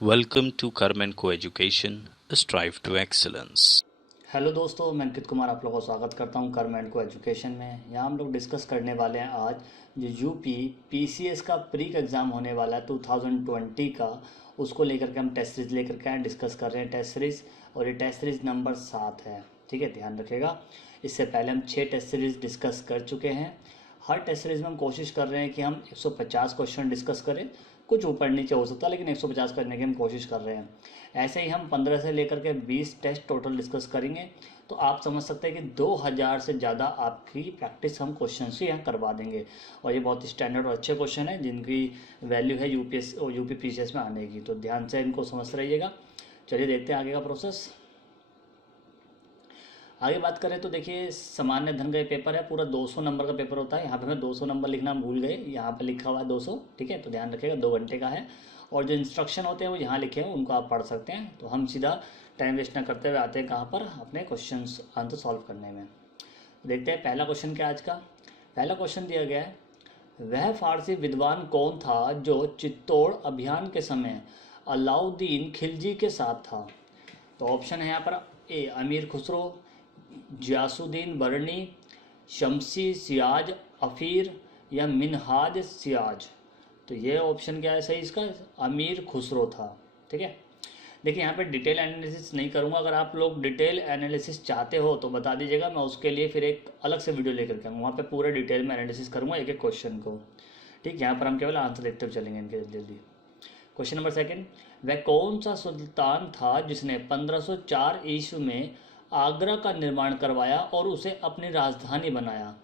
Welcome to Karman Coeducation, strive to excellence. Hello दोस्तों, मैं अंकित कुमार आप लोगों का स्वागत करता हूं कर्म को एजुकेशन में। यहाँ हम लोग डिस्कस करने वाले हैं आज जो यूपी पीसीएस का प्री का एग्ज़ाम होने वाला है 2020 का, उसको लेकर के हम टेस्ट सीरीज लेकर के आए, डिस्कस कर रहे हैं टेस्ट सीरीज़। और ये टेस्ट सीरीज़ नंबर 7 है, ठीक है, ध्यान रखिएगा। इससे पहले हम 6 टेस्ट सीरीज़ डिस्कस कर चुके हैं। हर टेस्ट सीरीज़ में हम कोशिश कर रहे हैं कि हम 150 क्वेश्चन डिस्कस करें, कुछ ऊपर नीचे हो सकता है लेकिन 150 करने की हम कोशिश कर रहे हैं। ऐसे ही हम 15 से लेकर के 20 टेस्ट टोटल डिस्कस करेंगे, तो आप समझ सकते हैं कि 2000 से ज़्यादा आपकी प्रैक्टिस हम क्वेश्चन से यहाँ करवा देंगे। और ये बहुत स्टैंडर्ड और अच्छे क्वेश्चन हैं जिनकी वैल्यू है यूपीएस और यूपी पीसीएस में आने की, तो ध्यान से इनको समझते रहिएगा। चलिए देखते हैं आगे का प्रोसेस। आगे बात करें तो देखिए, सामान्य धन का ये पेपर है, पूरा 200 नंबर का पेपर होता है। यहाँ पे हमें 200 नंबर लिखना हम भूल गए, यहाँ पे लिखा हुआ है 200, ठीक है, तो ध्यान रखिएगा 2 घंटे का है। और जो इंस्ट्रक्शन होते हैं वो यहाँ लिखे हैं, उनको आप पढ़ सकते हैं। तो हम सीधा टाइम वेस्ट ना करते हुए आते हैं कहाँ पर, अपने क्वेश्चन आंसर सॉल्व करने में। देखते हैं पहला क्वेश्चन क्या आज का। पहला क्वेश्चन दिया गया है, वह फारसी विद्वान कौन था जो चित्तौड़ अभियान के समय अलाउद्दीन खिलजी के साथ था। तो ऑप्शन है यहाँ पर, ए अमीर खुसरो, जियासुद्दीन बरनी, शमसी सियाज अफीर या मिनहाज सियाज। तो ये ऑप्शन क्या है सही इसका, अमीर खुसरो था, ठीक है। देखिए यहाँ पे डिटेल एनालिसिस नहीं करूँगा, अगर आप लोग डिटेल एनालिसिस चाहते हो तो बता दीजिएगा, मैं उसके लिए फिर एक अलग से वीडियो लेकर के आऊँगा, वहाँ पे पूरे डिटेल में एनालिसिस करूँगा एक एक क्वेश्चन को, ठीक। यहाँ पर हम केवल आंसर देखते हुए चलेंगे इनके जल्दी। क्वेश्चन नंबर सेकंड, वह कौन सा सुल्तान था जिसने 1504 ईस्वी में आगरा का निर्माण करवाया और उसे अपनी राजधानी बनाया।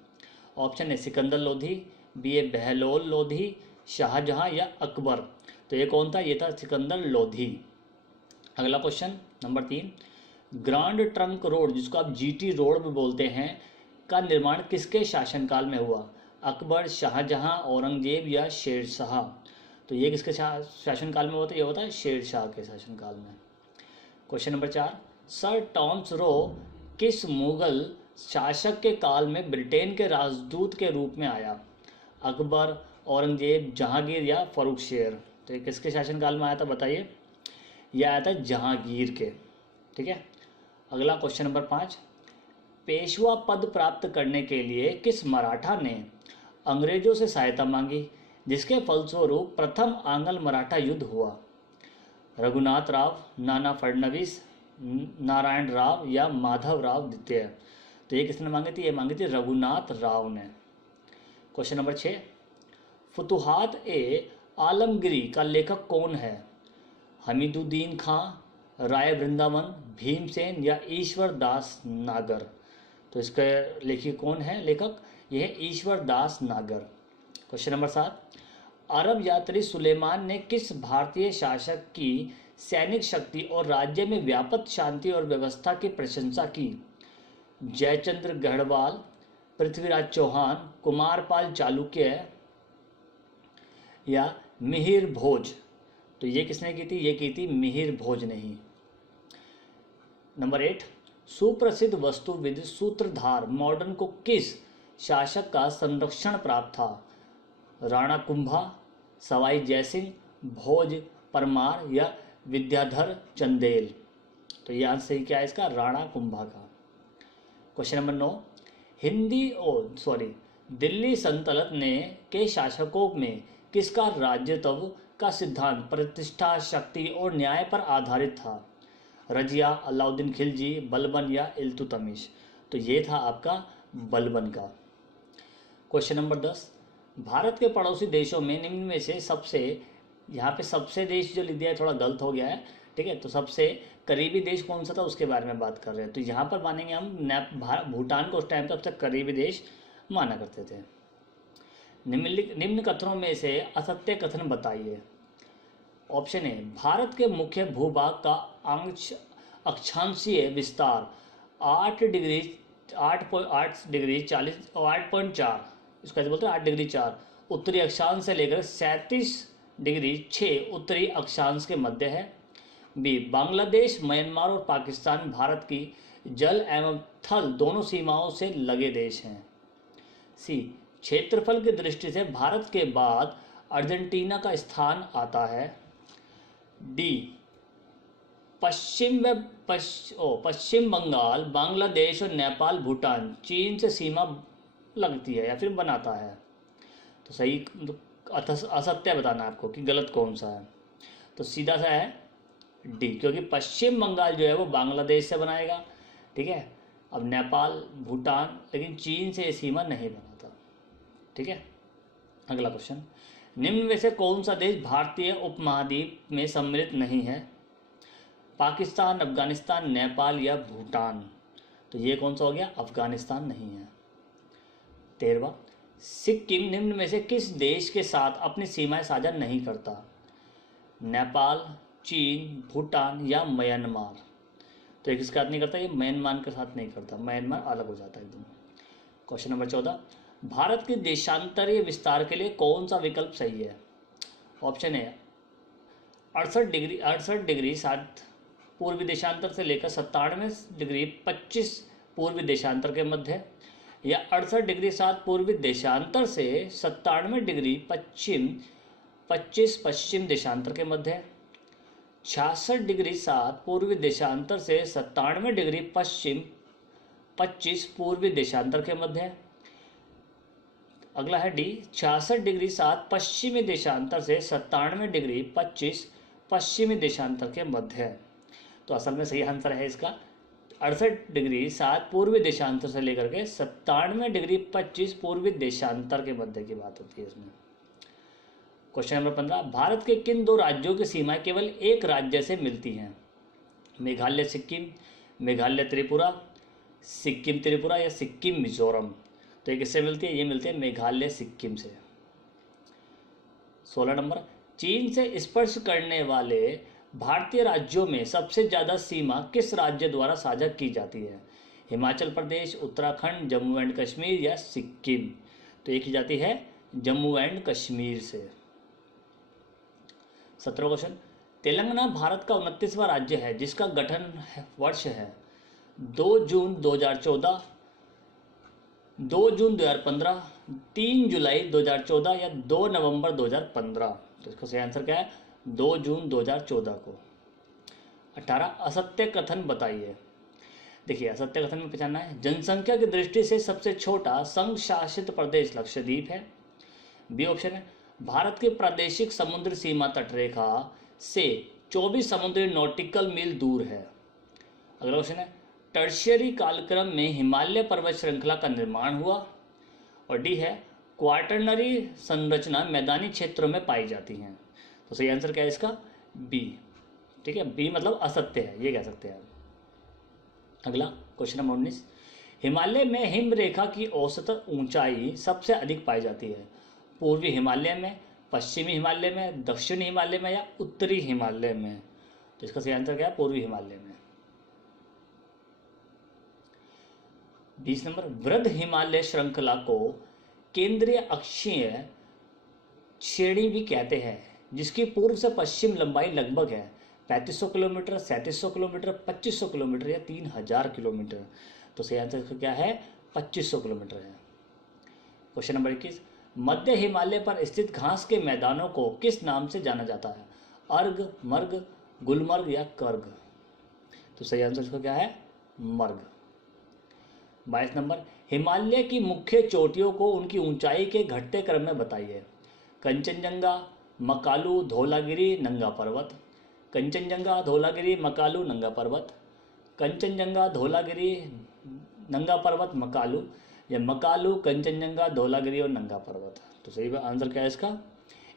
ऑप्शन है सिकंदर लोधी, बी ए बहलोल लोधी, शाहजहां या अकबर। तो ये कौन था, ये था सिकंदर लोधी। अगला question number 3, grand trunk road जिसको आप जीटी रोड भी बोलते हैं का निर्माण किसके शासनकाल में हुआ। अकबर, शाहजहां, औरंगजेब या शेरशाह। तो ये किसके शासनकाल में होता है, ये होता है शेरशाह के शासनकाल में। क्वेश्चन नंबर 4, सर टॉम्स रो किस मुगल शासक के काल में ब्रिटेन के राजदूत के रूप में आया। अकबर, औरंगजेब, जहांगीर या फर्रुख शेर। तो ये किसके शासनकाल में आया था बताइए, यह आया था जहांगीर के, ठीक है। अगला क्वेश्चन नंबर 5, पेशवा पद प्राप्त करने के लिए किस मराठा ने अंग्रेजों से सहायता मांगी जिसके फलस्वरूप प्रथम आंग्ल मराठा युद्ध हुआ। रघुनाथ राव, नाना फडणवीस, नारायण राव या माधव राव द्वितीय। तो ये किसने मांगी थी, ये मांगी थी रघुनाथ राव ने। क्वेश्चन नंबर 6, फुतुहात ए आलमगिरी का लेखक कौन है। हमीदुद्दीन खां, राय वृंदावन, भीमसेन या ईश्वर दास नागर। तो इसका लेखक कौन है, लेखक यह है ईश्वर दास नागर। क्वेश्चन नंबर 7, अरब यात्री सुलेमान ने किस भारतीय शासक की सैनिक शक्ति और राज्य में व्यापक शांति और व्यवस्था की प्रशंसा की। जयचंद्र गढ़वाल, पृथ्वीराज चौहान, कुमारपाल चालुक्य या मिहिर भोज। तो ये किसने की थी, ये की थी मिहिर भोज ने ही। नंबर 8, सुप्रसिद्ध वस्तुविद सूत्रधार मॉडर्न को किस शासक का संरक्षण प्राप्त था। राणा कुंभा, सवाई जयसिंह, भोज परमार या विद्याधर चंदेल। तो ये आंसर सही क्या है इसका, राणा कुंभा का। क्वेश्चन नंबर 9, दिल्ली सल्तनत ने के शासकों में किसका राज्यत्व का सिद्धांत प्रतिष्ठा, शक्ति और न्याय पर आधारित था। रजिया, अलाउद्दीन खिलजी, बलबन या इल्तुतमिश। तो ये था आपका बलबन का। क्वेश्चन नंबर 10, भारत के पड़ोसी देशों में निम्न में से सबसे, यहाँ पे सबसे देश जो लिख दिया है थोड़ा गलत हो गया है, ठीक है। तो सबसे करीबी देश कौन सा था उसके बारे में बात कर रहे हैं, तो यहाँ पर मानेंगे हम भूटान को उस टाइम पर सबसे करीबी देश माना करते थे। निम्न कथनों में से असत्य कथन बताइए। ऑप्शन ए, भारत के मुख्य भूभाग का अक्षांशीय विस्तार 8.4, इसको ऐसे बोलते हैं 8 डिग्री 4 उत्तरी अक्षांश से लेकर 37 डिग्री 6 उत्तरी अक्षांश के मध्य है। बी, बांग्लादेश, म्यांमार और पाकिस्तान भारत की जल एवं थल दोनों सीमाओं से लगे देश हैं। सी, क्षेत्रफल की दृष्टि से भारत के बाद अर्जेंटीना का स्थान आता है। डी पश्चिम बंगाल, बांग्लादेश और नेपाल, भूटान चीन से सीमा लगती है या फिर बनाता है। तो सही असत्य बताना है आपको कि गलत कौन सा है। तो सीधा सा है डी, क्योंकि पश्चिम बंगाल जो है वो बांग्लादेश से बनाएगा, ठीक है। अब नेपाल, भूटान, लेकिन चीन से ये सीमा नहीं बनाता, ठीक है। अगला क्वेश्चन, निम्न में से कौन सा देश भारतीय उपमहाद्वीप में सम्मिलित नहीं है? पाकिस्तान, अफगानिस्तान, नेपाल या भूटान? तो ये कौन सा हो गया? अफगानिस्तान नहीं है। 13वां, सिक्किम निम्न में से किस देश के साथ अपनी सीमाएं साझा नहीं करता? नेपाल, चीन, भूटान या म्यांमार? तो एक इसके साथ नहीं करता, ये म्यांमार के साथ नहीं करता, म्यांमार अलग हो जाता है एकदम। क्वेश्चन नंबर 14, भारत के देशांतरीय विस्तार के लिए कौन सा विकल्प सही है? ऑप्शन है 68 डिग्री 7 पूर्वी देशांतर से लेकर 97 डिग्री 25 पूर्वी देशांतर के मध्य, या 68 डिग्री 7 पूर्वी देशांतर से 97 डिग्री 25 पश्चिम देशांतर के मध्य, 66 डिग्री 7 पूर्वी देशांतर से 97 डिग्री पश्चिम 25 पूर्वी देशांतर के मध्य। अगला है डी 66 डिग्री 7 पश्चिमी देशांतर से 97 डिग्री 25 पश्चिमी देशांतर के मध्य। तो असल में सही आंसर है इसका 68 डिग्री 7 पूर्वी देशांतर से लेकर के 97 डिग्री 25 पूर्वी देशांतर के मध्य की बात होती है इसमें। क्वेश्चन नंबर 15, भारत के किन दो राज्यों की सीमाएं केवल एक राज्य से मिलती हैं? मेघालय सिक्किम, मेघालय त्रिपुरा, सिक्किम त्रिपुरा या सिक्किम मिजोरम? तो ये किससे मिलती है? ये मिलती है मेघालय सिक्किम से। 16 नंबर, चीन से स्पर्श करने वाले भारतीय राज्यों में सबसे ज़्यादा सीमा किस राज्य द्वारा साझा की जाती है? हिमाचल प्रदेश, उत्तराखंड, जम्मू एंड कश्मीर या सिक्किम? तो ये की जाती है जम्मू एंड कश्मीर से। 17वां क्वेश्चन, तेलंगाना भारत का 29वां राज्य है जिसका गठन वर्ष है 2 जून 2014, 2 जून 2015, 3 जुलाई 2014 या 2 नवंबर 2015? तो इसका सही आंसर क्या है? 2 जून 2014 को। 18, असत्य कथन बताइए। देखिए असत्य कथन में पहचानना है, जनसंख्या की दृष्टि से सबसे छोटा संघ शासित प्रदेश लक्षद्वीप है। बी ऑप्शन है, भारत की प्रादेशिक समुद्र सीमा तटरेखा से 24 समुद्री नॉटिकल मील दूर है। अगला क्वेश्चन है, टर्शियरी कालक्रम में हिमालय पर्वत श्रृंखला का निर्माण हुआ। और डी है, क्वार्टरनरी संरचना मैदानी क्षेत्रों में पाई जाती हैं। तो सही आंसर क्या है इसका? बी, ठीक है। बी मतलब असत्य है, ये कह सकते हैं। अगला क्वेश्चन नंबर 19, हिमालय में हिम रेखा की औसत ऊंचाई सबसे अधिक पाई जाती है? पूर्वी हिमालय में, पश्चिमी हिमालय में, दक्षिणी हिमालय में या उत्तरी हिमालय में? तो इसका सही आंसर क्या है? पूर्वी हिमालय में। 20 नंबर, वृद्ध हिमालय श्रृंखला को केंद्रीय अक्षीय श्रेणी भी कहते हैं जिसकी पूर्व से पश्चिम लंबाई लगभग है 3500 किलोमीटर, 3700 किलोमीटर, 2500 किलोमीटर या 3000 किलोमीटर? तो सही आंसर इसका क्या है? 2500 किलोमीटर है। क्वेश्चन नंबर 21, मध्य हिमालय पर स्थित घास के मैदानों को किस नाम से जाना जाता है? अर्ग, मर्ग, गुलमर्ग या कर्ग? तो सही आंसर इसका क्या है? मर्ग। 22 नंबर, हिमालय की मुख्य चोटियों को उनकी ऊंचाई के घटते क्रम में बताइए। कंचनजंगा, मकालू, धौलागिरी, नंगा पर्वत? कंचनजंगा, धौलागिरी, मकालू, नंगा पर्वत? कंचनजंगा, धौलागिरी, नंगा पर्वत, मकालू, या मकालू, कंचनजंगा, धौलागिरी और नंगा पर्वत? तो सही आंसर क्या है इसका?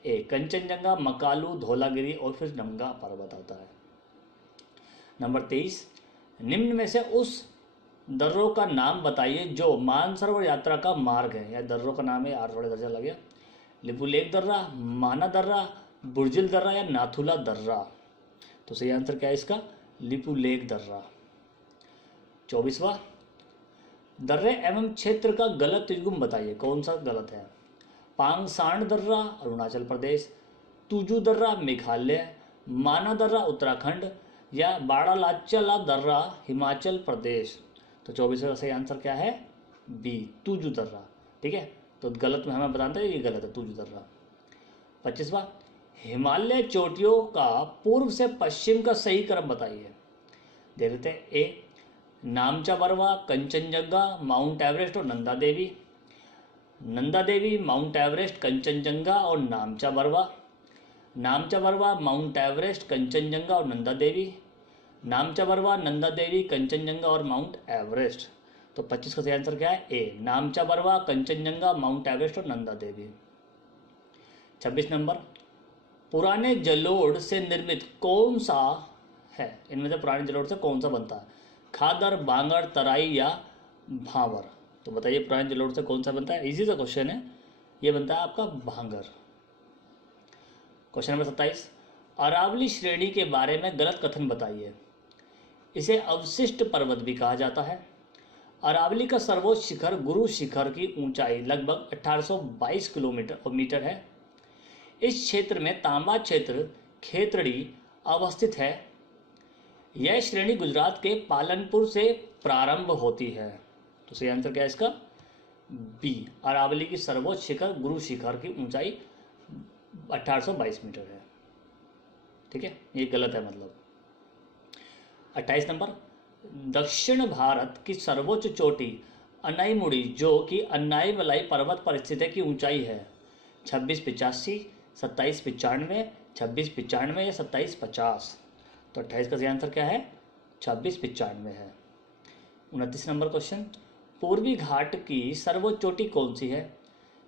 ए, कंचनजंगा, मकालू, धौलागिरी और फिर नंगा पर्वत आता है। नंबर 23, निम्न में से उस दर्रों का नाम बताइए जो मानसरोवर यात्रा का मार्ग है। या दर्रों का नाम है, 8वां दर्जा लग गया। लिपुलेख दर्रा, माना दर्रा, बुर्जिल दर्रा या नाथुला दर्रा? तो सही आंसर क्या है इसका? लिपुलेख दर्रा। 24वां, दर्रे एवं क्षेत्र का गलत त्रिगुण बताइए। कौन सा गलत है? पांगसांड दर्रा अरुणाचल प्रदेश, तुजू दर्रा मेघालय, माना दर्रा उत्तराखंड या बाड़ालाचला दर्रा हिमाचल प्रदेश? तो 24वां का सही आंसर क्या है? बी, तुजू दर्रा, ठीक है। तो गलत में हमें बताते हैं ये गलत है, तुजू दर्रा। 25वां, हिमालय चोटियों का पूर्व से पश्चिम का सही क्रम बताइए। दे देते हैं ए नामचा बरवा, कंचनजंगा, माउंट एवरेस्ट और नंदा देवी। नंदा देवी, माउंट एवरेस्ट, कंचनजंगा और नामचा बरवा। नामचा बरवा, माउंट एवरेस्ट, कंचनजंगा और नंदा देवी। नामचा बरवा, नंदा देवी, कंचनजंगा और माउंट एवरेस्ट। तो 25 का सही आंसर क्या है? ए नामचा बरवा, कंचनजंगा, माउंट एवरेस्ट और नंदा देवी। 26 नंबर, पुराने जलोढ़ से निर्मित कौन सा है? इनमें से पुराने जलोढ़ से कौन सा बनता है? खादर, बांगड़, तराई या भावर? तो बताइए पुराने जलोढ़ से कौन सा बनता है? इजी सा क्वेश्चन है, ये बनता है आपका भांगर। क्वेश्चन नंबर 27, अरावली श्रेणी के बारे में गलत कथन बताइए। इसे अवशिष्ट पर्वत भी कहा जाता है। अरावली का सर्वोच्च शिखर गुरु शिखर की ऊंचाई लगभग 1822 किलोमीटर मीटर है। इस क्षेत्र में तांबा क्षेत्र खेतड़ी अवस्थित है। यह श्रेणी गुजरात के पालनपुर से प्रारंभ होती है। तो सही आंसर क्या है इसका? बी अरावली की सर्वोच्च शिखर गुरु शिखर की ऊंचाई 1822 मीटर है। ठीक है, ये गलत है मतलब। 28 नंबर, दक्षिण भारत की सर्वोच्च चोटी अनाईमुड़ी जो कि अन्नाईमलाई पर्वत पर स्थित है की ऊंचाई है 2685, 2795, 2695 या 2750? तो 28 का सही आंसर क्या है? 2695 है। 29 नंबर क्वेश्चन, पूर्वी घाट की सर्वोच्च चोटी कौन सी है?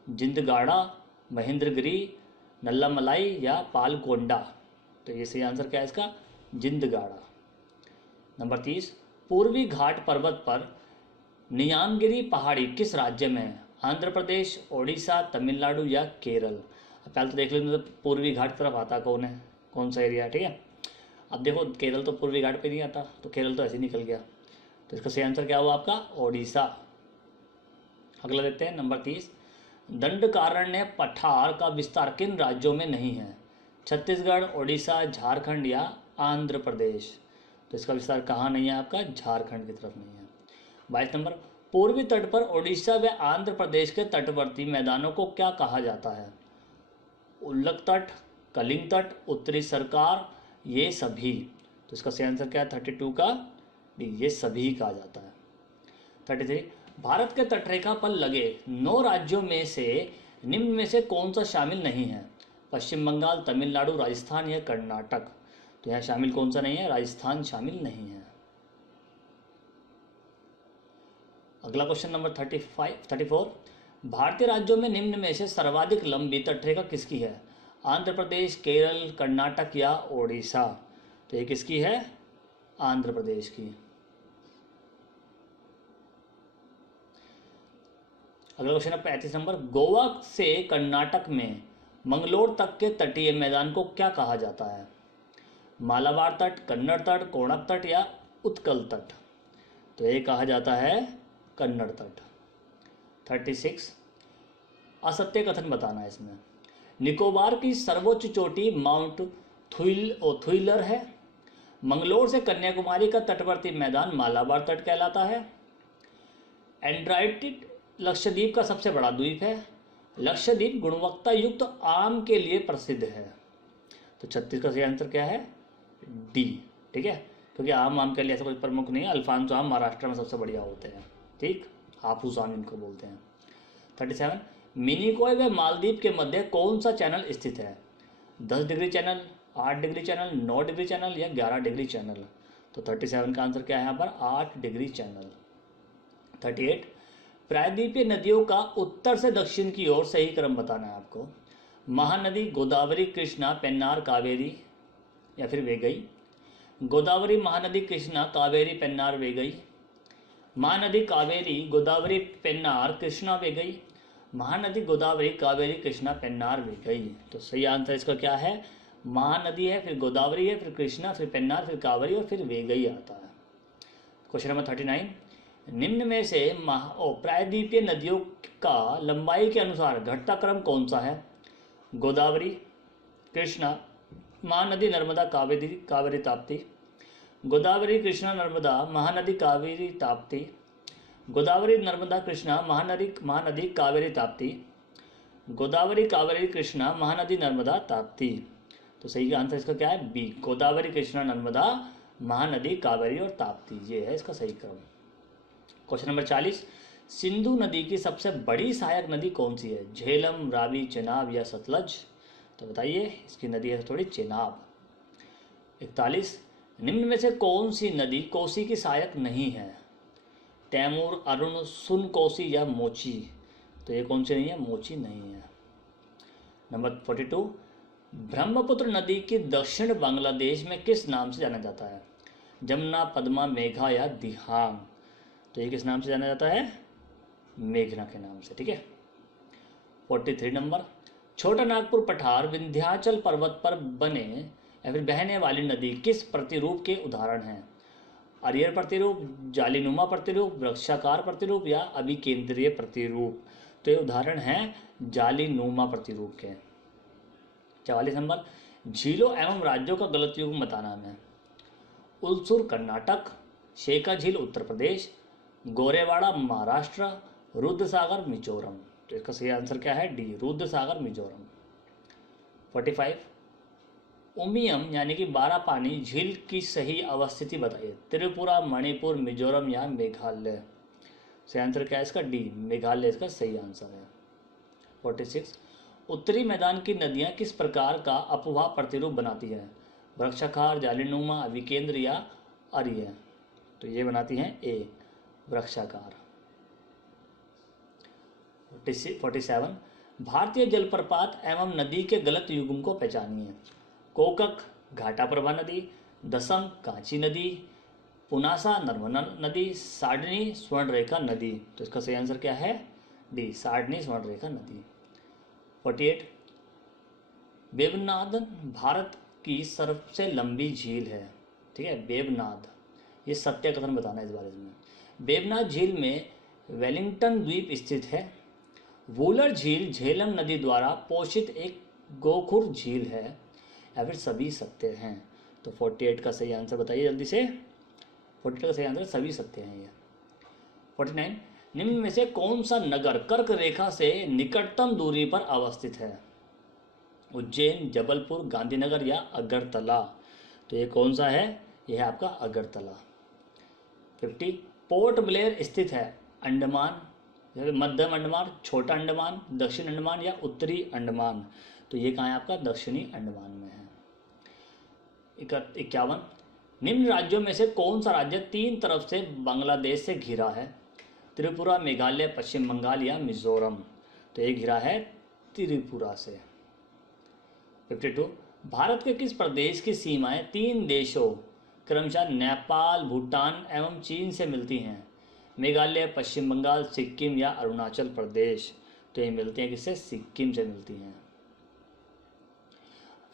जिंदगाड़ा, महेंद्रगिरी, नल्लामलाई या पालकोंडा? तो ये सही आंसर क्या है इसका? जिंदगाड़ा। नंबर 30, पूर्वी घाट पर्वत पर नियामगिरी पहाड़ी किस राज्य में है? आंध्र प्रदेश, ओडिशा, तमिलनाडु या केरल? अब पहले तो देख लेते हैं पूर्वी घाट तरफ आता कौन है, कौन सा एरिया है। ठीक है, अब देखो केरल तो पूर्वी घाट पे नहीं आता, तो केरल तो ऐसे ही निकल गया। तो इसका सही आंसर क्या हुआ आपका? ओडिशा। अगला देखते हैं नंबर 30, दंडकारण्य पठार का विस्तार किन राज्यों में नहीं है? छत्तीसगढ़, ओडिशा, झारखंड या आंध्र प्रदेश? तो इसका विस्तार कहाँ नहीं है आपका? झारखंड की तरफ नहीं है। 22 नंबर, पूर्वी तट पर ओडिशा व आंध्र प्रदेश के तटवर्ती मैदानों को क्या कहा जाता है? उल्लक तट, कलिंग तट, उत्तरी सरकार, ये सभी? तो इसका सही आंसर क्या है? 32 का डी, ये सभी कहा जाता है। 33, भारत के तटरेखा पर लगे 9 राज्यों में से निम्न में से कौन सा शामिल नहीं है? पश्चिम बंगाल, तमिलनाडु, राजस्थान या कर्नाटक? तो यहाँ शामिल कौन सा नहीं है? राजस्थान शामिल नहीं है। अगला क्वेश्चन नंबर 34, भारतीय राज्यों में निम्न में से सर्वाधिक लंबी तटरेखा किसकी है? आंध्र प्रदेश, केरल, कर्नाटक या ओडिशा? तो ये किसकी है? आंध्र प्रदेश की। अगला क्वेश्चन है 35 नंबर, गोवा से कर्नाटक में मंगलोर तक के तटीय मैदान को क्या कहा जाता है? मालाबार तट, कन्नड़ तट, कोणक तट या उत्कल तट? तो ये कहा जाता है कन्नड़ तट। 36, असत्य कथन बताना है इसमें। निकोबार की सर्वोच्च चोटी माउंट थुइलर है। मंगलोर से कन्याकुमारी का तटवर्ती मैदान मालाबार तट कहलाता है। एंड्राइटिड लक्षद्वीप का सबसे बड़ा द्वीप है। लक्षद्वीप गुणवत्ता युक्त आम के लिए प्रसिद्ध है। तो 36 का सही आंसर क्या है? डी। ठीक है, क्योंकि आम के लिए ऐसा कोई प्रमुख नहीं है। अल्फांसो आम महाराष्ट्र में सबसे बढ़िया होते हैं। ठीक, हाफूस आम इनको बोलते हैं। 37, मिनिकॉय व मालदीव के मध्य कौन सा चैनल स्थित है? 10 degree channel, 8 degree channel, 9 degree channel या 11 डिग्री चैनल? तो 37 का आंसर क्या है यहाँ पर? 8 डिग्री चैनल। 38, प्रायद्वीपीय नदियों का उत्तर से दक्षिण की ओर सही क्रम बताना है आपको। महानदी गोदावरी, कृष्णा, पेन्नार, कावेरी या फिर वेगई? गोदावरी, महानदी, कृष्णा, कावेरी, पेन्नार, वेगई? महानदी, कावेरी, गोदावरी, पेन्नार, कृष्णा, वेगई? महानदी, गोदावरी, कावेरी, कृष्णा, पेन्नार, वेगई? तो सही आंसर इसका क्या है? महानदी है, फिर गोदावरी है, फिर कृष्णा, फिर पेन्नार, फिर कावेरी और फिर वेगई आता है। क्वेश्चन नंबर 39, निम्न में से प्रायद्वीपीय नदियों का लंबाई के अनुसार घटता क्रम कौन सा है? गोदावरी, कृष्णा, महानदी, नर्मदा, कावेरी, कावेरी, ताप्ती? गोदावरी, कृष्णा, नर्मदा, महानदी, कावेरी, ताप्ती? गोदावरी, नर्मदा, कृष्णा, महानदी, कावेरी, ताप्ती? गोदावरी, कावेरी, कृष्णा, महानदी, नर्मदा, ताप्ती? तो सही आंसर इसका क्या है? बी, गोदावरी, कृष्णा, नर्मदा, महानदी, कावेरी और ताप्ती, ये है इसका सही क्रम। क्वेश्चन नंबर 40, सिंधु नदी की सबसे बड़ी सहायक नदी कौन सी है? झेलम, रावी, चेनाब या सतलज? तो बताइए, इसकी नदी है थोड़ी चेनाब। 41, निम्न में से कौन सी नदी कोसी की सहायक नहीं है? तैमूर, अरुण, सुन कोसी या मोची? तो ये कौन सी नहीं है? मोची नहीं है। नंबर 42, ब्रह्मपुत्र नदी की दक्षिण बांग्लादेश में किस नाम से जाना जाता है? जमुना, पद्मा, मेघा या दिहांग? तो ये किस नाम से जाना जाता है? मेघना के नाम से, ठीक है। 43 नंबर, छोटा नागपुर पठार विंध्याचल पर्वत पर बने या फिर बहने वाली नदी किस प्रतिरूप के उदाहरण हैं? अरियर प्रतिरूप, जालीनुमा प्रतिरूप, वृक्षाकार प्रतिरूप या अभिकेंद्रीय प्रतिरूप? तो ये उदाहरण हैं जालीनुमा प्रतिरूप के। 44 नंबर, झीलों एवं राज्यों का गलत युग्म बताना है। उलसूर कर्नाटक, शेखा झील उत्तर प्रदेश, गोरेवाड़ा महाराष्ट्र, रुद्रसागर मिजोरम? तो इसका सही आंसर क्या है? डी, रुद्रसागर मिजोरम। 45, उमियम यानी कि बारापानी झील की सही अवस्थिति बताइए। त्रिपुरा, मणिपुर, मिजोरम या मेघालय? सही आंसर क्या है इसका? डी, मेघालय इसका सही आंसर है। 46, उत्तरी मैदान की नदियां किस प्रकार का अपवाह प्रतिरूप बनाती है? वृक्षाकार, जालीनुमा, अभिकेंद्र या अरिय? तो ये बनाती हैं ए, वृक्षाकार। 47, भारतीय जलप्रपात एवं नदी के गलत युग्म को पहचानिए। कोकक, घाटाप्रभा नदी, दसम, कांची नदी, पुनासा, नर्मदा नदी, साडनी, स्वर्णरेखा नदी? तो इसका सही आंसर क्या है? डी, साडनी स्वर्णरेखा नदी। 48, वेबनाद भारत की सबसे लंबी झील है, ठीक है, वेबनाद। ये सत्य कथन बताना है इस बारे में। वेबनाद झील में वेलिंगटन द्वीप स्थित है। वूलर झील झेलम नदी द्वारा पोषित एक गोखुर झील है या फिर सभी सत्य हैं? तो 48 का सही आंसर बताइए जल्दी से। 48 का सही आंसर सभी सत्य हैं ये। 49, निम्न में से कौन सा नगर कर्क रेखा से निकटतम दूरी पर अवस्थित है? उज्जैन, जबलपुर, गांधीनगर या अगरतला? तो ये कौन सा है? यह है आपका अगरतला। 50, पोर्ट ब्लेयर स्थित है अंडमान, मध्यम अंडमान, छोटा अंडमान, दक्षिण अंडमान या उत्तरी अंडमान? तो ये कहाँ है आपका? दक्षिणी अंडमान में है। 51, निम्न राज्यों में से कौन सा राज्य तीन तरफ से बांग्लादेश से घिरा है? त्रिपुरा, मेघालय, पश्चिम बंगाल या मिजोरम? तो ये घिरा है त्रिपुरा से। 52, भारत के किस प्रदेश की सीमाएं तीन देशों क्रमशः नेपाल, भूटान एवं चीन से मिलती हैं? मेघालय, पश्चिम बंगाल, सिक्किम या अरुणाचल प्रदेश? तो ये मिलती हैं किससे? सिक्किम से मिलती हैं।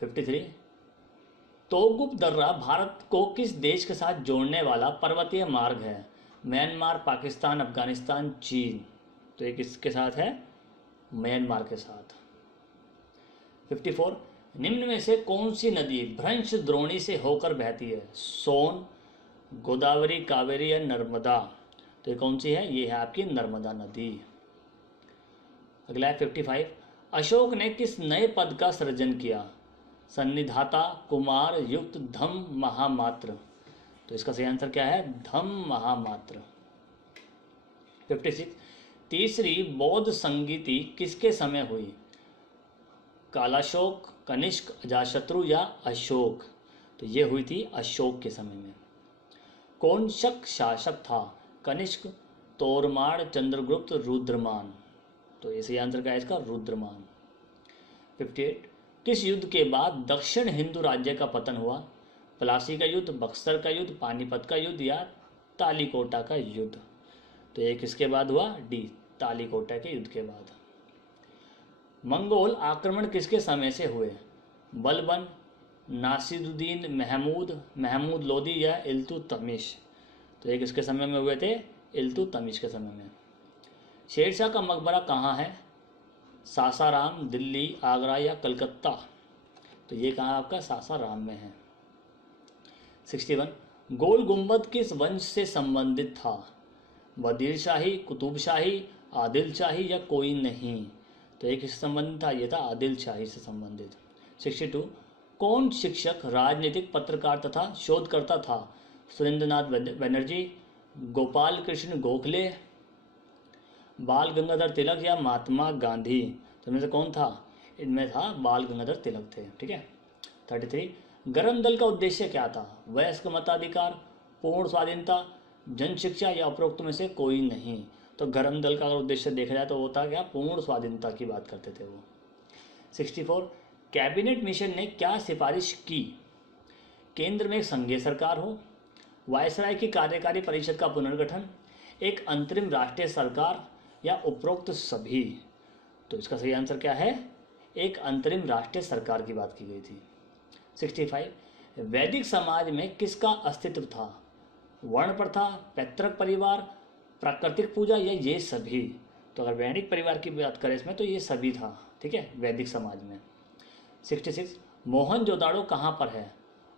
53, तोगुप दर्रा भारत को किस देश के साथ जोड़ने वाला पर्वतीय मार्ग है? म्यांमार, पाकिस्तान, अफगानिस्तान, चीन? तो ये किसके साथ है? म्यांमार के साथ। 54, निम्न में से कौन सी नदी भ्रंश द्रोणी से होकर बहती है? सोन, गोदावरी, कावेरी या नर्मदा? तो ये कौन सी है? ये है आपकी नर्मदा नदी। अगला है 55, अशोक ने किस नए पद का सृजन किया? सन्निधाता, कुमार, युक्त, धम, महामात्र? तो इसका सही आंसर क्या है? धम महामात्र। 56, तीसरी बौद्ध संगीति किसके समय हुई? कालाशोक, कनिष्क, अजातशत्रु या अशोक? तो ये हुई थी अशोक के समय में। कौन शक शासक था? कनिष्क, तोरमाड़, चंद्रगुप्त, रुद्रमान? तो ये सही आंसर क्या है इसका? रुद्रमान। 58, किस युद्ध के बाद दक्षिण हिंदू राज्य का पतन हुआ? प्लासी का युद्ध, बक्सर का युद्ध, पानीपत का युद्ध या तालीकोटा का युद्ध? तो ये किसके बाद हुआ? डी, तालीकोटा के युद्ध के बाद। मंगोल आक्रमण किसके समय से हुए? बलबन, नासिरुद्दीन, महमूद लोदी या इल्तुतमिश? तो ये किसके समय में हुए थे? इल्तुतमिश के समय में। शेरशाह का मकबरा कहाँ है? सासाराम, दिल्ली, आगरा या कलकत्ता? तो ये कहाँ आपका? सासाराम में है। 61, गोल गुंबद किस वंश से संबंधित था? वजीर शाही, कुतुब शाही, आदिल शाही या कोई नहीं? तो ये किससे संबंधित था? ये था आदिल शाही से संबंधित। 62, कौन शिक्षक, राजनीतिक पत्रकार तथा शोधकर्ता था? सुरेंद्रनाथ बनर्जी, गोपाल कृष्ण गोखले, बाल गंगाधर तिलक या महात्मा गांधी? तो इनमें से कौन था? इनमें था बाल गंगाधर तिलक थे। ठीक है। 33, गरम दल का उद्देश्य क्या था? वयस्क मताधिकार, पूर्ण स्वाधीनता, जन शिक्षा या उपरोक्त में से कोई नहीं? तो गरम दल का अगर उद्देश्य देखा जाए तो वो था क्या? पूर्ण स्वाधीनता की बात करते थे वो। 64, कैबिनेट मिशन ने क्या सिफारिश की? केंद्र में एक संघीय सरकार हो, वायसराय की कार्यकारी परिषद का पुनर्गठन, एक अंतरिम राष्ट्रीय सरकार या उपरोक्त सभी? तो इसका सही आंसर क्या है? एक अंतरिम राष्ट्रीय सरकार की बात की गई थी। 65, वैदिक समाज में किसका अस्तित्व था? वर्ण प्रथा, पैतृक परिवार, प्राकृतिक पूजा या ये सभी? तो अगर वैदिक परिवार की बात करें इसमें तो ये सभी था। ठीक है, वैदिक समाज में। 66, मोहनजोदाड़ो कहाँ पर है?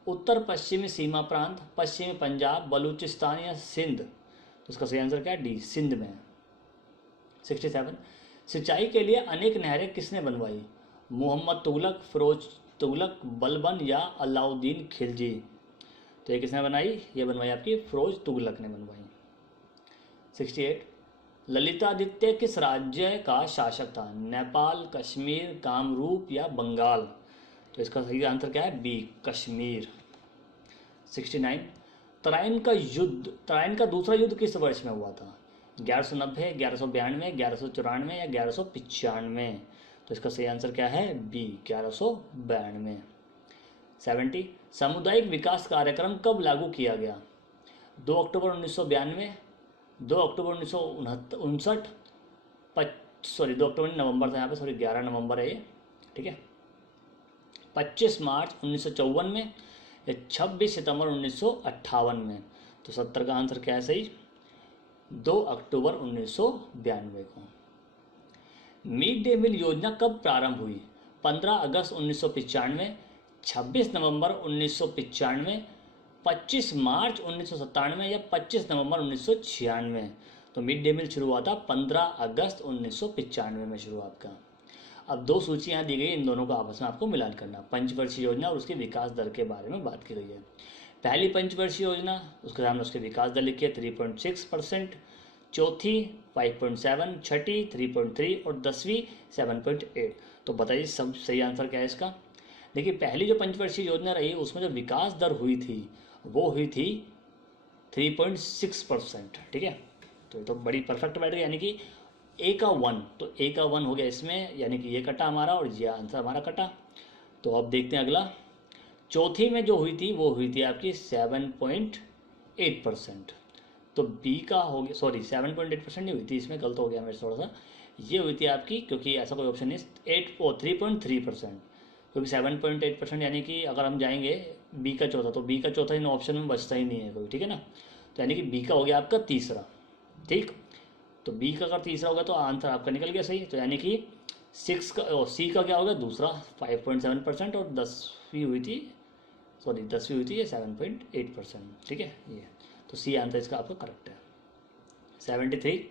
उत्तर पश्चिमी सीमा प्रांत, पश्चिमी पंजाब, बलूचिस्तान या सिंध? तो इसका सही आंसर क्या है? डी, सिंध में। 67, सिंचाई के लिए अनेक नहरें किसने बनवाई? मोहम्मद तुगलक, फिरोज तुगलक, बलबन या अलाउद्दीन खिलजी? तो ये किसने बनाई? ये बनवाई आपकी फिरोज तुगलक ने बनवाई। 68, ललितादित्य किस राज्य का शासक था? नेपाल, कश्मीर, कामरूप या बंगाल? तो इसका सही आंसर क्या है? बी, कश्मीर। 69, तराइन का दूसरा युद्ध किस वर्ष में हुआ था? 1190, 1192, 1194 या 1195? तो इसका सही आंसर क्या है? बी, 1192। 70, सामुदायिक विकास कार्यक्रम कब लागू किया गया? 2 अक्टूबर 1992, 2 अक्टूबर 1959, 2 अक्टूबर नवंबर था यहाँ पे, 11 नवंबर है ये। ठीक है। 25 मार्च 1954 में या 26 सितंबर 1958 में? तो 70 का आंसर क्या है सही? 2 अक्टूबर 1992 को। मिड डे मील योजना कब प्रारंभ हुई? 15 अगस्त 1995, 26 नवंबर 1995, 25 मार्च 1997 या 25 नवंबर 1996? तो मिड डे मील शुरू हुआ था 15 अगस्त 1995 में शुरुआत का। अब दो सूचियाँ दी गई, इन दोनों को आपस में आपको मिलान करना। पंचवर्षीय योजना और उसके विकास दर के बारे में बात की गई है। पहली पंचवर्षीय योजना, उसके सामने उसके विकास दर लिखिए 3.6%, चौथी 5.7, छठी 3.3 और 10वीं 7.8। तो बताइए सब सही आंसर क्या है इसका? देखिए, पहली जो पंचवर्षीय योजना रही उसमें जो विकास दर हुई थी वो हुई थी 3.6%। ठीक है, तो ये तो बड़ी परफेक्ट बैठ गई, यानी कि ए का 1, तो ए का 1 हो गया इसमें, यानी कि ये कटा हमारा और ये आंसर हमारा कटा। तो अब देखते हैं अगला। चौथी में जो हुई थी वो हुई थी आपकी 7.8%। तो बी का हो गया, सॉरी 7.8% नहीं हुई थी, इसमें गलत हो गया मेरे थोड़ा सा, ये हुई थी आपकी, क्योंकि ऐसा कोई ऑप्शन नहीं, 3.3%। क्योंकि 7.8% यानी कि अगर हम जाएंगे बी का चौथा, तो बी का चौथा इन ऑप्शन में बचता ही नहीं है कोई। ठीक है ना, तो यानी कि बी का हो गया आपका तीसरा। ठीक, तो बी का अगर तीसरा होगा तो आंसर आपका निकल गया सही। तो यानी कि 6 का, सी का क्या होगा दूसरा 5.7% और 10वीं हुई थी, सॉरी 10वीं हुई थी ये 7.8%। ठीक है, ये तो सी आंसर इसका आपका करेक्ट है। 73,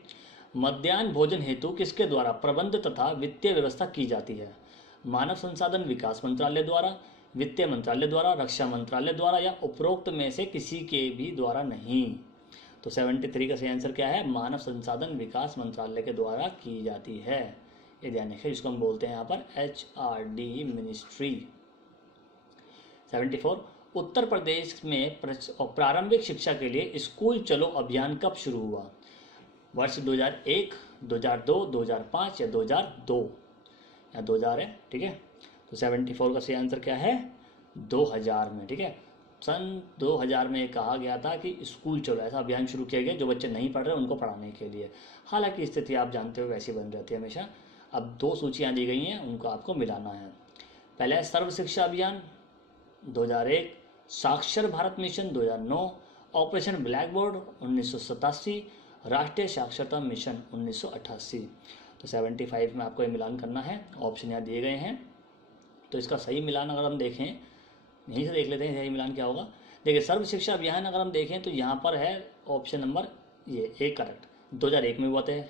मध्याह्न भोजन हेतु किसके द्वारा प्रबंध तथा वित्तीय व्यवस्था की जाती है? मानव संसाधन विकास मंत्रालय द्वारा, वित्त मंत्रालय द्वारा, रक्षा मंत्रालय द्वारा या उपरोक्त में से किसी के भी द्वारा नहीं? तो 73 का सही आंसर क्या है? मानव संसाधन विकास मंत्रालय के द्वारा की जाती है। ये ध्यान रखिए, जिसको हम बोलते हैं यहाँ पर HRD मिनिस्ट्री। 74, उत्तर प्रदेश में प्रारंभिक शिक्षा के लिए स्कूल चलो अभियान कब शुरू हुआ? वर्ष 2001, 2002, 2005 या 2002? या 2000 है। ठीक है, तो 74 का सही आंसर क्या है? 2000 में। ठीक है, सन 2000 में कहा गया था कि स्कूल चलो, ऐसा अभियान शुरू किया गया जो बच्चे नहीं पढ़ रहे उनको पढ़ाने के लिए। हालांकि स्थिति आप जानते हो वैसी बन रहती है हमेशा। अब दो सूचियाँ दी गई हैं, उनको आपको मिलाना है। पहला है सर्व शिक्षा अभियान 2001, साक्षर Bharat mission 2009, operation black board 1987, राष्ट्रीय साक्षरता मिशन 1988। तो 75 में आपको ये मिलान करना है। ऑप्शन यहाँ दिए गए हैं, तो इसका सही मिलान अगर हम देखें, यहीं से देख लेते हैं सही मिलान क्या होगा। देखिए, सर्व शिक्षा अभियान अगर हम देखें तो यहाँ पर है ऑप्शन नंबर ये ए करेक्ट, 2001 में हुआ था।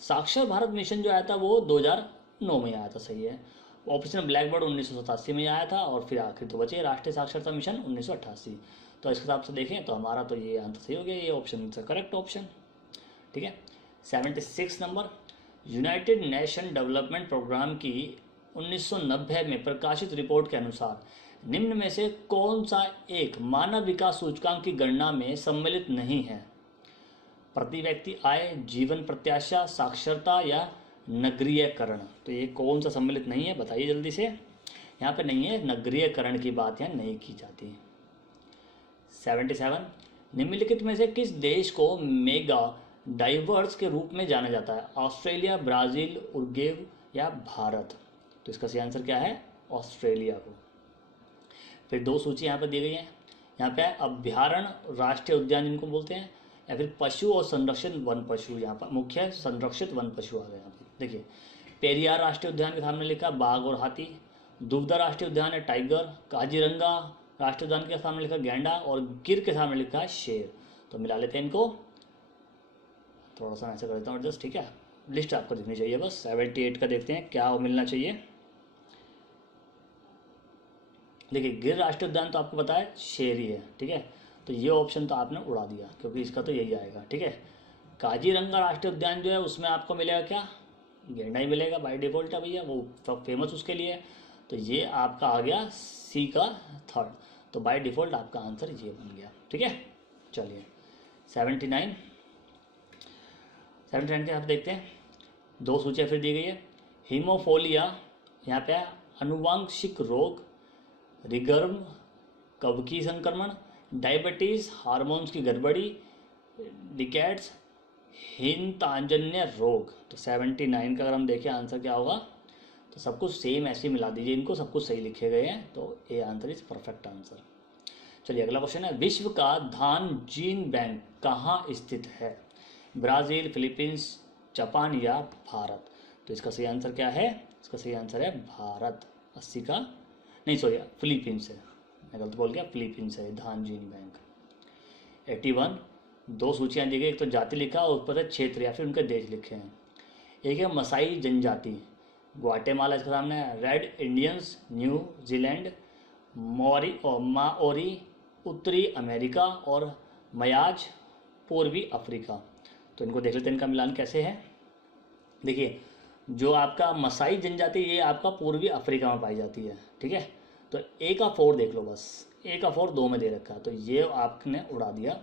साक्षर भारत मिशन जो आया था वो 2009 में आया था, सही है। ऑपरेशन ब्लैक बर्ड 1987 में आया था, और फिर आखिर तो बचे राष्ट्रीय साक्षरता मिशन 1988। तो इस हिसाब से देखें तो हमारा तो ये आंसर सही हो गया, ये ऑप्शन करेक्ट ऑप्शन। ठीक है। 76 number, United Nation development programme की 1990 में प्रकाशित रिपोर्ट के अनुसार निम्न में से कौन सा एक मानव विकास सूचकांक की गणना में सम्मिलित नहीं है? प्रति व्यक्ति आय, जीवन प्रत्याशा, साक्षरता या नगरीयकरण। तो ये कौन सा सम्मिलित नहीं है, बताइए जल्दी से। यहाँ पे नहीं है, नगरीयकरण की बात यहाँ नहीं की जाती। 77, निम्नलिखित में से किस देश को मेगा डाइवर्स के रूप में जाना जाता है? ऑस्ट्रेलिया, ब्राज़ील, उरुग्वे या भारत? तो इसका सही आंसर क्या है? ऑस्ट्रेलिया को। फिर दो सूची यहाँ पर दी गई हैं। यहाँ पे अभ्यारण्य राष्ट्रीय उद्यान जिनको बोलते हैं, या फिर पशु और संरक्षित वन पशु। यहाँ पर मुख्य संरक्षित वन पशु आ गए। यहाँ पे देखिए, पेरियार राष्ट्रीय उद्यान के सामने लिखा बाघ और हाथी, दुबदा राष्ट्रीय उद्यान है टाइगर, काजीरंगा राष्ट्रीय उद्यान के सामने लिखा गैंडा, और गिर के सामने लिखा है शेर। तो मिला लेते हैं इनको, थोड़ा सा ऐसे कर देता हूँ एडजस्ट। ठीक है, लिस्ट आपको दिखनी चाहिए बस। 78 का देखते हैं क्या मिलना चाहिए। देखिए, गिर राष्ट्रीय उद्यान तो आपको पता है शेर ही है। ठीक है, तो ये ऑप्शन तो आपने उड़ा दिया, क्योंकि इसका तो यही आएगा। ठीक है, काजीरंगा राष्ट्रीय उद्यान जो है उसमें आपको मिलेगा क्या? गेंडा ही मिलेगा बाय डिफॉल्ट है भैया, वो फेमस उसके लिए। तो ये आपका आ गया सी का थर्ड, तो बाय डिफॉल्ट आपका आंसर ये बन गया। ठीक है, चलिए 79 के आप देखते हैं। दो सूचियाँ फिर दी गई है। हीमोफोलिया यहाँ पे अनुवांशिक रोग, रिगर्म कवकी संक्रमण, डायबिटीज़ हार्मोन्स की गड़बड़ी, डिकेट्स हिंताजन्य रोग। तो 79 का अगर हम देखें आंसर क्या होगा, तो सब कुछ सेम ऐसे ही मिला दीजिए इनको, सब कुछ सही लिखे गए हैं, तो A answer is perfect answer. चलिए अगला क्वेश्चन है, विश्व का धान जीन बैंक कहाँ स्थित है? ब्राज़ील, फिलीपींस, जापान या भारत? तो इसका सही आंसर क्या है? इसका सही आंसर है भारत। 80 का नहीं, सॉरी फिलीपींस है, मैं गलत बोल गया, फिलीपींस है धान जीन बैंक। 81 दो सूचियाँ दी गई, एक तो जाति लिखा और ऊपर है क्षेत्र या फिर उनके देश लिखे हैं। एक है मसाई जनजाति, ग्वाटेमाला इसके सामने है, रेड इंडियंस न्यूजीलैंड, मोरी और माओरी उत्तरी अमेरिका, और मयाज पूर्वी अफ्रीका। तो इनको देख लेते हैं इनका मिलान कैसे है। देखिए, जो आपका मसाई जनजाति ये आपका पूर्वी अफ्रीका में पाई जाती है। ठीक है, तो ए का 4 देख लो बस, ए का 4 2 में दे रखा है, तो ये आपने उड़ा दिया।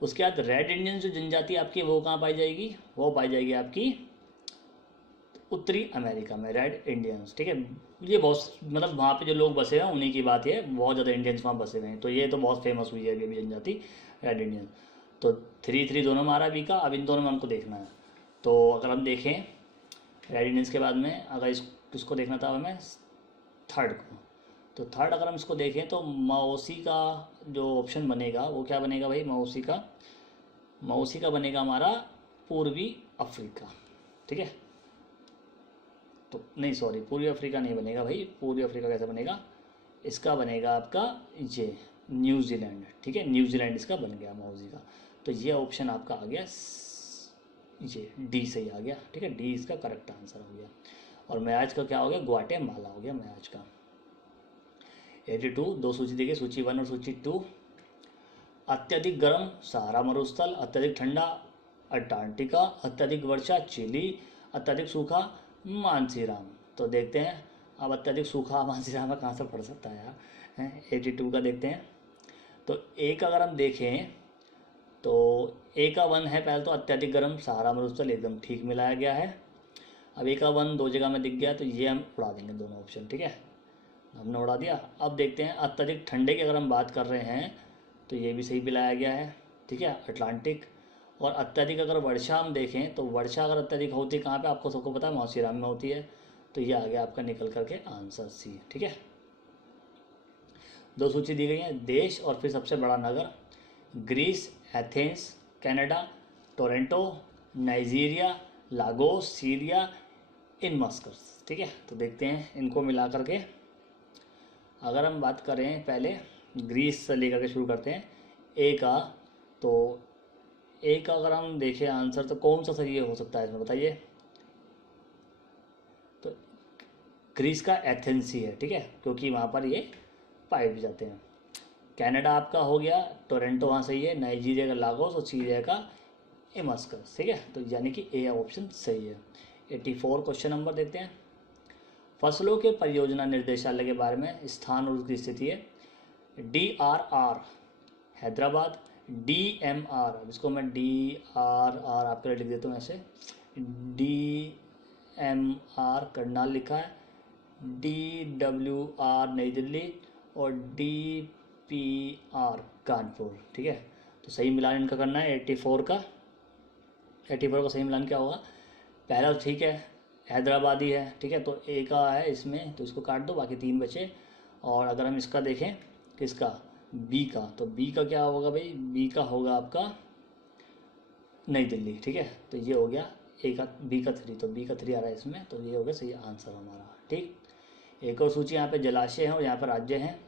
उसके बाद रेड इंडियन जो जनजाति आपकी वो कहाँ पाई जाएगी? वो पाई जाएगी आपकी उत्तरी अमेरिका में, रेड इंडियंस। ठीक है, ये बहुत मतलब वहाँ पे जो लोग बसे हैं उन्हीं की बात है, बहुत ज़्यादा इंडियंस वहाँ बसे हुए हैं, तो ये तो बहुत फेमस हुई है अभी जनजाति रेड इंडियन। तो 3-3 दोनों मारा बी का। अब इन दोनों में हमको देखना है, तो अगर हम देखें रेड इंडियंस के बाद में अगर इसको देखना था हमें थर्ड को, तो थर्ड अगर हम इसको देखें तो मौसी का जो ऑप्शन बनेगा वो क्या बनेगा भाई? मौसी का बनेगा हमारा पूर्वी अफ्रीका। ठीक है, तो नहीं सॉरी, पूर्वी अफ्रीका नहीं बनेगा भाई, पूर्वी अफ्रीका कैसे बनेगा? इसका बनेगा आपका ये न्यूजीलैंड। ठीक है, न्यूजीलैंड इसका बन गया मौसी का। तो ये ऑप्शन आपका आ गया ये डी सही आ गया। ठीक है, डी इसका करेक्ट आंसर हो गया। और मैच का क्या हो गया? ग्वाटेमाला हो गया मैच का। 82 दो सूची देखिए, सूची 1 और सूची 2। अत्यधिक गर्म सहारा मरुस्थल, अत्यधिक ठंडा अंटार्कटिका, अत्यधिक वर्षा चिली, अत्यधिक सूखा मानसीराम। तो देखते हैं अब अत्यधिक सूखा मानसीराम कहाँ से पड़ सकता है यार। 82 का देखते हैं, तो एक अगर हम देखें तो ए का 1 है पहले, तो अत्यधिक गर्म सहारा मरुस्थल एकदम ठीक मिलाया गया है। अब ए का 1 दो जगह में दिख गया, तो ये हम उड़ा देंगे दोनों ऑप्शन। ठीक है, हमने उड़ा दिया। अब देखते हैं अत्यधिक ठंडे की अगर हम बात कर रहे हैं तो ये भी सही मिलाया गया है। ठीक है, अटलांटिक। और अत्यधिक अगर वर्षा हम देखें तो वर्षा अगर अत्यधिक होती है कहाँ पे? आपको सबको पता है माउसीराम में होती है। तो ये आ गया आपका निकल करके आंसर सी। ठीक है, दो सूची दी गई है, देश और फिर सबसे बड़ा नगर। Greece, Athens, Canada, Toronto, Nigeria, Lagos, Syria, इन मस्कट्स। ठीक है, तो देखते हैं इनको मिला करके। अगर हम बात करें पहले ग्रीस से लेकर के शुरू करते हैं ए का, तो ए का अगर हम देखें आंसर तो कौन सा सही हो सकता है इसमें बताइए? तो ग्रीस का एथेंस ही है, ठीक है, क्योंकि वहाँ पर ये पाए भी जाते हैं। कनाडा आपका हो गया, टोरंटो वहाँ सही है, नाइजीरिया का लागोस और सीरिया का एमस्कस, ठीक है, तो यानी कि ए ऑप्शन सही है। 84 क्वेश्चन नंबर देखते हैं। फसलों के परियोजना निर्देशालय के बारे में स्थान और उसकी स्थिति है। DRR हैदराबाद, DMR, इसको मैं DRR आपके लिए लिख देता हूँ ऐसे, DMR करनाल लिखा है, DWR नई दिल्ली और DPR कानपुर, ठीक है। तो सही मिलान इनका करना है 84 का। 84 का सही मिलान क्या होगा, पहला तो ठीक है हैदराबादी है, ठीक है, तो ए का है इसमें, तो इसको काट दो, बाकी 3 बचे। और अगर हम इसका देखें किसका, बी का, तो बी का क्या होगा भाई, बी का होगा आपका नई दिल्ली, ठीक है, तो ये हो गया ए का, बी का 3, तो बी का 3 आ रहा है इसमें, तो ये हो गया सही आंसर हमारा, ठीक। एक और सूची यहाँ पे जलाशय हैं और यहाँ पर राज्य हैं,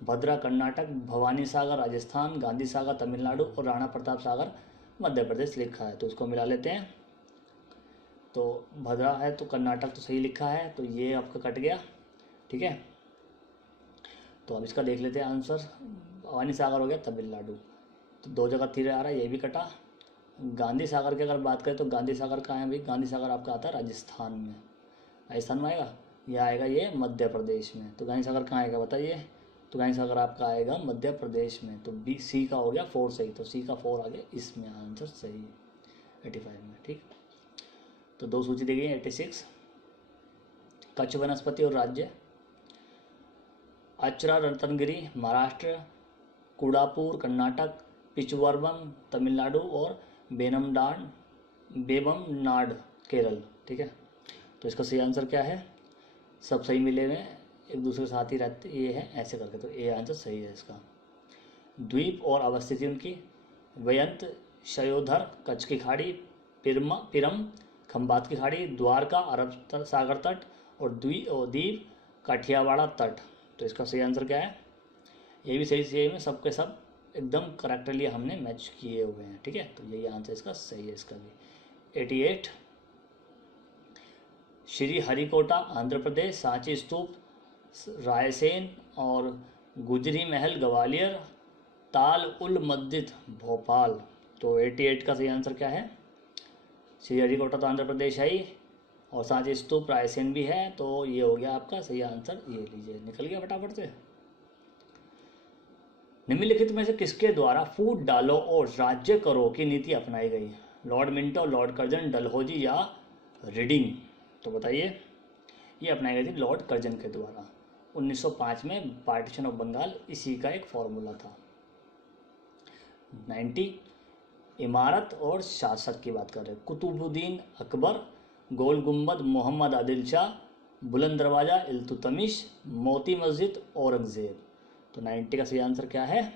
भद्रा कर्नाटक, भवानी सागर राजस्थान, गांधी सागर तमिलनाडु और राणा प्रताप सागर मध्य प्रदेश लिखा है, तो इसको मिला लेते हैं। तो भद्रा है तो कर्नाटक तो सही लिखा है, तो ये आपका कट गया, ठीक है। तो अब इसका देख लेते हैं आंसर, भवानी सागर हो गया तमिलनाडु, तो 2 जगह 3 आ रहा है, ये भी कटा। गांधी सागर की अगर बात करें तो गांधी सागर कहाँ है भाई, गांधी सागर आपका आता है राजस्थान में, राजस्थान में आएगा, ये आएगा ये मध्य प्रदेश में, तो गांधी सागर कहाँ आएगा बताइए, तो गांधी सागर आपका आएगा मध्य प्रदेश में, तो बी सी का हो गया 4 सही, तो सी का 4 आ गया, इसमें आंसर सही है 85 में, ठीक। तो 2 सूची दी गई है। 86 कच्छ वनस्पति और राज्य, अचरा रत्नगिरी महाराष्ट्र, कुड़ापुर कर्नाटक, पिचवर्मन तमिलनाडु और बेबमनाड केरल, ठीक है। तो इसका सही आंसर क्या है, सब सही मिले हुए एक दूसरे के साथ ही रहते, ये है ऐसे करके, तो ए आंसर सही है इसका। द्वीप और अवस्थिति उनकी, वयंत शयोधर कच्छ की खाड़ी, पिरम खंबात की खाड़ी, द्वारका अरब सागर तट और द्वीप काठियावाड़ा तट, तो इसका सही आंसर क्या है, ये भी सही में सबके सब एकदम करेक्टली हमने मैच किए हुए हैं, ठीक है, तो यही आंसर इसका सही है इसका भी। 88 श्री हरिकोटा आंध्र प्रदेश, सांची स्तूप रायसेन और गुजरी महल ग्वालियर, ताल उल मस्जिद भोपाल, तो 88 का सही आंसर क्या है, श्री हरिकोटा तो आंध्र प्रदेश है ही, और सांची स्तूप रायसेन भी है, तो ये हो गया आपका सही आंसर, ये लीजिए निकल गया फटाफट से। निम्नलिखित में से किसके द्वारा फूट डालो और राज्य करो की नीति अपनाई गई, Lord Minto, Lord Curzon, Dalhousie या रीडिंग, तो बताइए। ये अपनाई गई थी लॉर्ड कर्जन के द्वारा 1905 में, पार्टीशन ऑफ बंगाल इसी का एक फॉर्मूला था। 90 इमारत और शासक की बात कर रहे हैं, कुतुबुद्दीन अकबर, गोल गुम्बद मोहम्मद आदिल शाह, बुलंद दरवाज़ा इल्तुतमिश, मोती मस्जिद औरंगज़ेब, तो 90 का सही आंसर क्या है,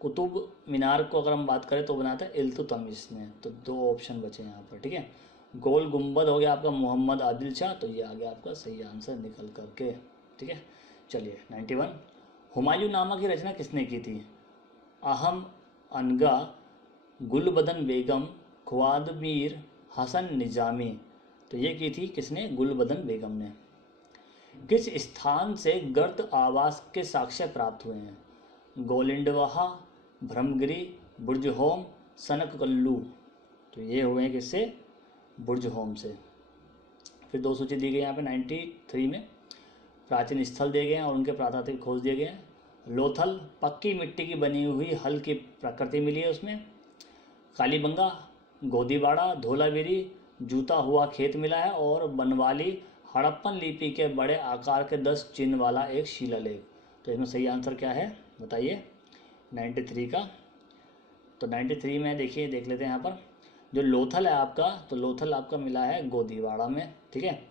कुतुब मीनार को अगर हम बात करें तो बनाता है इल्तुतमिश ने, तो 2 ऑप्शन बचे यहाँ पर, ठीक है। गोल गुम्बद हो गया आपका मोहम्मद आदिल शाह, तो ये आ गया आपका सही आंसर निकल करके, ठीक है। चलिए 91 हुमायूं नामा की रचना किसने की थी, अहम अनगा, गुलबदन बेगम, ख्वादमीर हसन निजामी, तो ये की थी किसने, गुलबदन बेगम ने। किस स्थान से गर्द आवास के साक्ष्य प्राप्त हुए हैं, गोलिंडवाहा, ब्रह्मगिरी, बुर्जहोम, सनककल्लू, तो ये हुए हैं किससे, बुर्जहोम से। फिर 2 सूची दी गई यहाँ पे 93 में, प्राचीन स्थल दिए गए हैं और उनके पुरातात्विक खोज दिए गए हैं। लोथल पक्की मिट्टी की बनी हुई हल की प्रकृति मिली है उसमें, कालीबंगा, गोदीबाड़ा, धोलावीरी जूता हुआ खेत मिला है, और बनवाली हड़प्पन लिपि के बड़े आकार के 10 चिन्ह वाला एक शिलालेख, तो इसमें सही आंसर क्या है बताइए 93 का। तो 93 में देखिए देख लेते हैं यहाँ पर, जो लोथल है आपका, तो लोथल आपका मिला है गोदीवाड़ा में, ठीक है,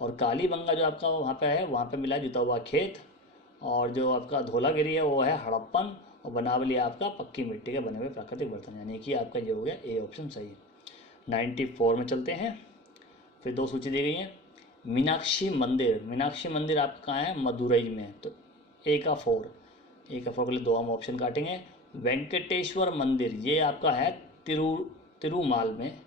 और कालीबंगा जो आपका वहाँ पे है, वहाँ पे मिला है जुता हुआ खेत, और जो आपका धोलागिरी है वो है हड़प्पन, और बनावली आपका पक्की मिट्टी के बने हुए प्राकृतिक बर्तन, यानी कि आपका ये हो गया ए ऑप्शन सही। 94 में चलते हैं, फिर 2 सूची दी गई है। मीनाक्षी मंदिर, मीनाक्षी मंदिर आपका कहाँ है, मदुरई में, तो ए का 4 के लिए 2 हम ऑप्शन काटेंगे। वेंकटेश्वर मंदिर ये आपका है तिरुमाल में,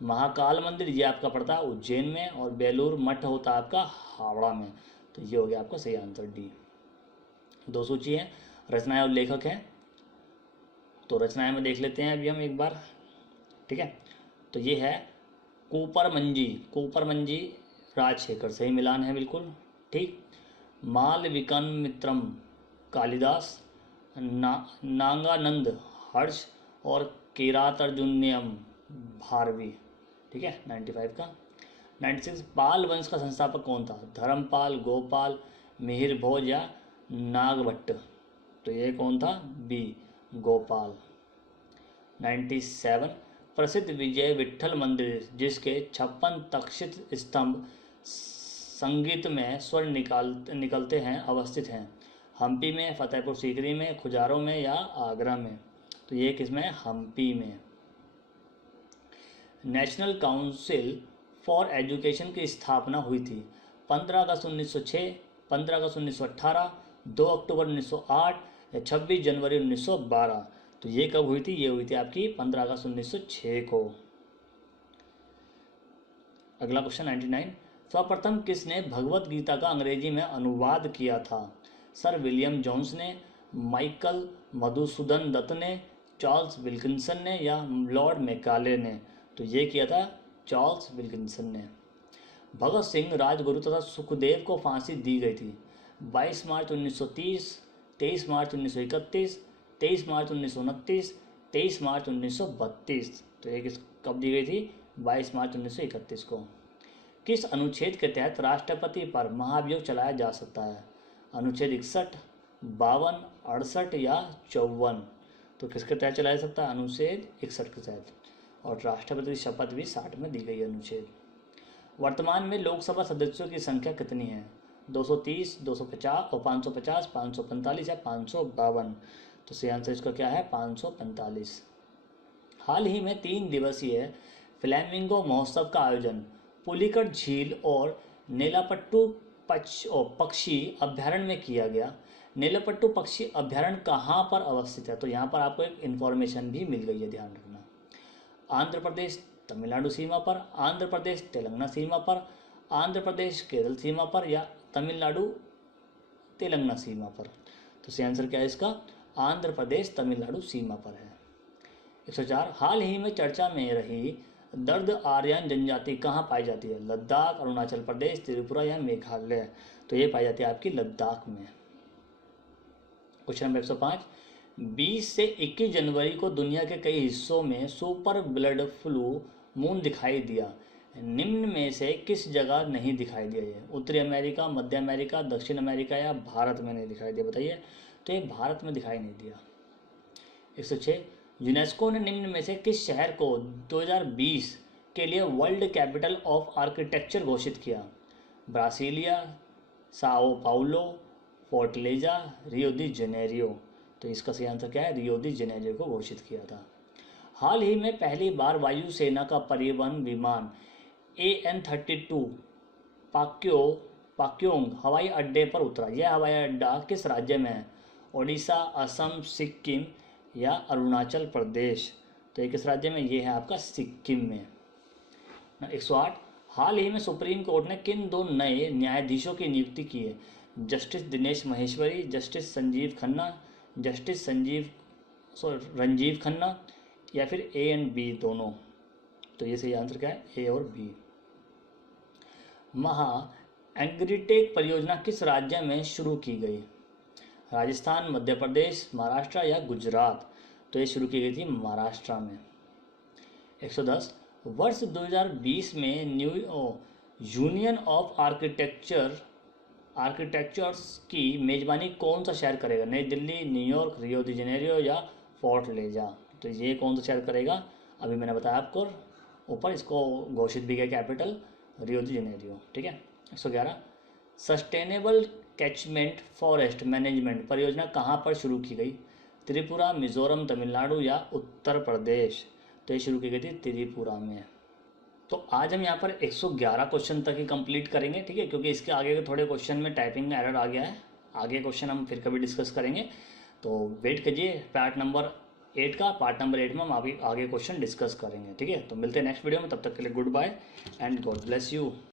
महाकाल मंदिर ये आपका पड़ता है उज्जैन में, और बेलूर मठ होता है आपका हावड़ा में। तो ये हो गया आपका सही आंसर डी। दो सूची है, रचनाएं और लेखक हैं। तो रचनाएं में देख लेते हैं अभी हम एक बार, ठीक है। तो ये है कूपरमंजी राजशेखर, सही मिलान है बिल्कुल ठीक। मालविकमित्रम कालिदास, नागानंद हर्ष, और किरातार्जुनीयम भारवी, ठीक है 95 का। 96 पाल वंश का संस्थापक कौन था? धर्मपाल, गोपाल, मिहिर भोज या नागभट्ट? तो ये कौन था? बी गोपाल। 97 प्रसिद्ध विजय विट्ठल मंदिर जिसके 56 तक्षित स्तंभ संगीत में स्वर निकलते हैं अवस्थित हैं, हम्पी में, फतेहपुर सीकरी में, खुजारों में या आगरा में? तो ये किसमें? हम्पी में। नेशनल काउंसिल फॉर एजुकेशन की स्थापना हुई थी 15 अगस्त 1906, 15 अगस्त 1918, 2 अक्टूबर 1908 या 26 जनवरी 1912? तो ये कब हुई थी? ये हुई थी आपकी 15 अगस्त 1906 को। अगला क्वेश्चन 99, सर्वप्रथम किसने भगवत गीता का अंग्रेजी में अनुवाद किया था? सर विलियम जोन्स ने, माइकल मधुसूदन दत्त ने, चार्ल्स विल्किंसन ने या लॉर्ड मैकाले ने? तो ये किया था चार्ल्स विल्किंसन ने। भगत सिंह, राजगुरु तथा सुखदेव को फांसी दी गई थी 22 मार्च 1930, 23 मार्च 1931, 23 मार्च 1929, 23 मार्च 1932? तो ये कब दी गई थी? 22 मार्च 1931 को। किस अनुच्छेद के तहत राष्ट्रपति पर महाभियोग चलाया जा सकता है? अनुच्छेद 61, 52, 68 या 54? तो किसके तहत चलाया जा सकता है? अनुच्छेद 61 के तहत। और राष्ट्रपति की शपथ भी 60 में दी गई अनुच्छेद। वर्तमान में लोकसभा सदस्यों की संख्या कितनी है? 230, 250 और 550, 545 या 552? तो सही आंसर इसका क्या है? 545। हाल ही में 3 दिवसीय फ्लैमिंगो महोत्सव का आयोजन पुलिकट झील और नेलापट्टू पक्षी अभ्यारण्य में किया गया। नेलापट्टू पक्षी अभ्यारण्य कहाँ पर अवस्थित है? तो यहाँ पर आपको एक इन्फॉर्मेशन भी मिल गई है, ध्यान रखना। आंध्र प्रदेश तमिलनाडु सीमा पर, आंध्र प्रदेश तेलंगाना सीमा पर, आंध्र प्रदेश केरल सीमा पर या तमिलनाडु तेलंगाना सीमा पर? तो सही आंसर क्या है इसका? आंध्र प्रदेश तमिलनाडु सीमा पर है। 104 हाल ही में चर्चा में रही दर्द आर्यन जनजाति कहाँ पाई जाती है? लद्दाख, अरुणाचल प्रदेश, त्रिपुरा या मेघालय? तो ये पाई जाती है आपकी लद्दाख में। क्वेश्चन नंबर 105 20 से 21 जनवरी को दुनिया के कई हिस्सों में सुपर ब्लड फ्लू मून दिखाई दिया। निम्न में से किस जगह नहीं दिखाई दिया? ये उत्तरी अमेरिका, मध्य अमेरिका, दक्षिण अमेरिका या भारत में नहीं दिखाई दिया? बताइए। तो ये भारत में दिखाई नहीं दिया। 106 यूनेस्को ने निम्न में से किस शहर को 2020 के लिए वर्ल्ड कैपिटल ऑफ आर्किटेक्चर घोषित किया? ब्रासीलिया, साओ पाउलो, फोर्टलेजा, रियो दी जेनेरियो? तो इसका सही आंसर क्या है? रियो दी जेनेरियो को घोषित किया था। हाल ही में पहली बार वायुसेना का परिवहन विमान AN-32 पाक्योंग हवाई अड्डे पर उतरा। यह हवाई अड्डा किस राज्य में है? ओडिशा, असम, सिक्किम या अरुणाचल प्रदेश? तो ये किस राज्य में? ये है आपका सिक्किम में। 108 हाल ही में सुप्रीम कोर्ट ने किन 2 नए न्यायाधीशों की नियुक्ति की है? Justice Dinesh Maheshwari, justice Sanjeev Khanna, justice Ranjeev Khanna या फिर A एंड B दोनों? तो ये सही आंसर क्या है? A और B। एग्रीटेक परियोजना किस राज्य में शुरू की गई? राजस्थान, मध्य प्रदेश, महाराष्ट्र या गुजरात? तो ये शुरू की गई थी महाराष्ट्र में। 110 वर्ष 2020 में यूनियन ऑफ आर्किटेक्चर्स की मेजबानी कौन सा शहर करेगा? नई दिल्ली, न्यूयॉर्क, रियो दी जेनेरियो या फोर्टलेजा? तो ये कौन सा शहर करेगा? अभी मैंने बताया आपको ऊपर, इसको घोषित भी किया कैपिटल रियो दी जेनेरियो, ठीक है। 111 सस्टेनेबल कैचमेंट फॉरेस्ट मैनेजमेंट परियोजना कहाँ पर शुरू की गई? त्रिपुरा, मिजोरम, तमिलनाडु या उत्तर प्रदेश? तो ये शुरू की गई थी त्रिपुरा में। तो आज हम यहाँ पर 111 क्वेश्चन तक ही कंप्लीट करेंगे, ठीक है, क्योंकि इसके आगे के थोड़े क्वेश्चन में टाइपिंग में एरर आ गया है। आगे क्वेश्चन हम फिर कभी डिस्कस करेंगे, तो वेट कीजिए। पार्ट नंबर 8 का, पार्ट नंबर 8 में हम अभी आगे क्वेश्चन डिस्कस करेंगे। ठीक है, तो मिलते हैं नेक्स्ट वीडियो में, तब तक के लिए goodbye and God bless you.